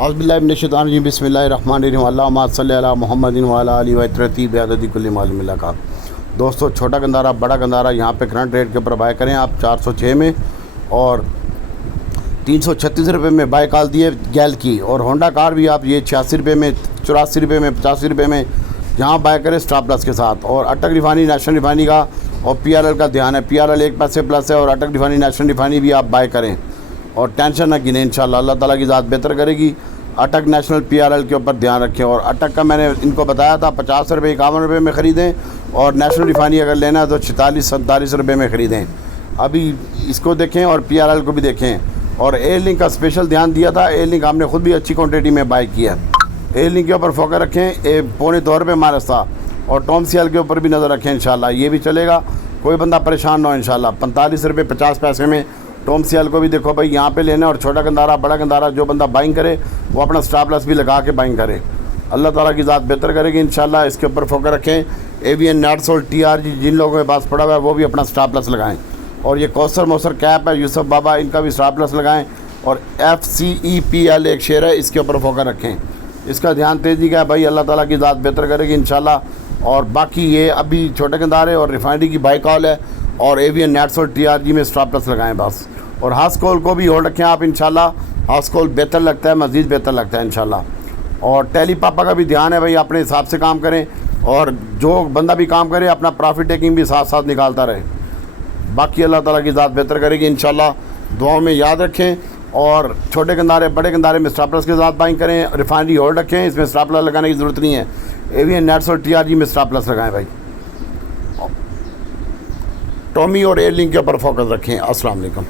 औज़ुबिल्लाहि बिस्मिल्लाहिर्रहमानिर्रहीम अल्लाहुम्मा सल्लि अला मुहम्मदिन व अला आलिहि व तरती बिअददी कुल्ली मालूम लका। दोस्तों, छोटा गंदारा बड़ा गंदारा यहाँ पे करंट रेट के ऊपर बाय करें आप 406 में और 336 रुपये में बाय कॉल दिए गैल की। और होंडा कार भी आप ये 86 रुपये में, 84 रुपये में, 85 रुपये में यहाँ बाय करें स्टॉप प्लस के साथ। और अटक रिफाइनरी, नेशनल रिफाइनरी का और PRL का ध्यान है। PRL 1 पैसे प्लस है और अटक रिफाइनरी, नेशनल रिफाइनरी भी आप बाय करें और टेंशन ना गिने। इंशाल्लाह अल्लाह ताला की ज़ात बेहतर करेगी। अटक नेशनल PRL के ऊपर ध्यान रखें। और अटक का मैंने इनको बताया था 50 रुपये 51 रुपये में ख़रीदें और नेशनल रिफाइनरी अगर लेना है तो 46-47 रुपये में ख़रीदें। अभी इसको देखें और PRL को भी देखें। और एयर लिंक का स्पेशल ध्यान दिया था। एयर लिंक हमने ख़ुद भी अच्छी क्वान्टिटी में बाई किया। एयर लिंक के ऊपर फोकस रखें। पौने तौर पर मारस था। और टॉम सियल के ऊपर भी नज़र रखें। इंशाल्लाह ये भी चलेगा, कोई बंदा परेशान ना हो। इंशाल्लाह 45 रुपये 50 पैसे में टॉम सियल को भी देखो भाई यहाँ पे लेना। और छोटा गंदारा बड़ा गंदारा जो बंदा बाइंग करे वो अपना स्टॉप लॉस भी लगा के बाइंग करे। अल्लाह ताला की ज़ात बेहतर करेगी इंशाल्लाह। इसके ऊपर फोकस रखें। AVN NATSOL TRG जिन लोगों के पास पड़ा हुआ है वो भी अपना स्टॉप लॉस लगाएं। और ये कौसर मौसर कैप है यूसुफ बाबा, इनका भी स्टॉप लॉस लगाएं। और FCEPL एक शेयर है, इसके ऊपर फोकस रखें। इसका ध्यान तेज़ी का है भाई। अल्लाह ताला की ज़ात बेहतर करेगी इंशाल्लाह। और बाकी ये अभी छोटे गंदारे और रिफाइनरी की बाई कॉल है। और AVN NATSOL TRG में स्टॉप लॉस लगाएं बस। और हाउस कॉल को भी होल्ड रखें आप इंशाल्लाह। हाउस कॉल बेहतर लगता है, मज़ीद बेहतर लगता है इंशाल्लाह। और टेली पापा का भी ध्यान है भाई, अपने हिसाब से काम करें। और जो बंदा भी काम करे अपना प्रॉफिट टेकिंग भी साथ साथ निकालता रहे। बाकी अल्लाह ताला की ज़ात बेहतर करेगी इंशाल्लाह। दुआओं में याद रखें। और छोटे गंदारे बड़े गंदारे में स्टॉप लॉस के साथ बाइंग करें। रिफाइनरी होल्ड रखें, इसमें स्टॉप लॉस लगाने की ज़रूरत नहीं है। AVN NATSOL TRG में स्टॉप लॉस लगाएं भाई। टॉमी और एयर लिंक के ऊपर फोकस रखें। अस्सलाम वालेकुम।